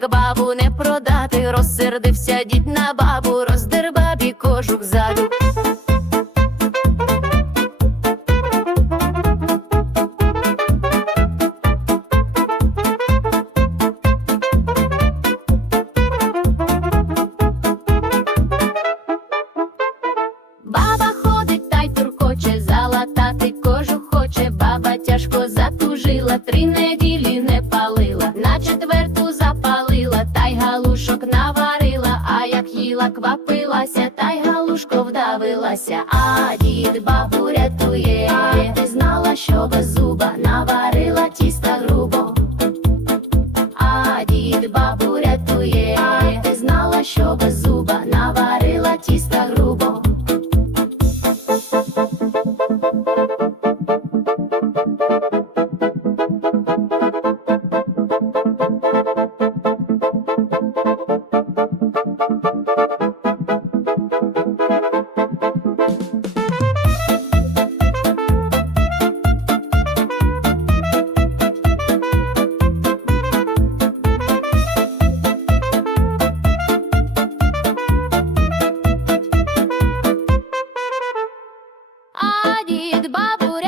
як бабу не продати, розсердився дід на бабу, роздер бабі кожух ззаду. Баба ходить та й туркоче, залатати кожух хоче, баба тяжко затужила, три а як їла, квапилася, та й галушко вдавилася, а дід бабу рятує, а ти знала, що без зуба наварила тіста грубо. А дід бабу рятує, а ти знала, що без зуба прадід, бабу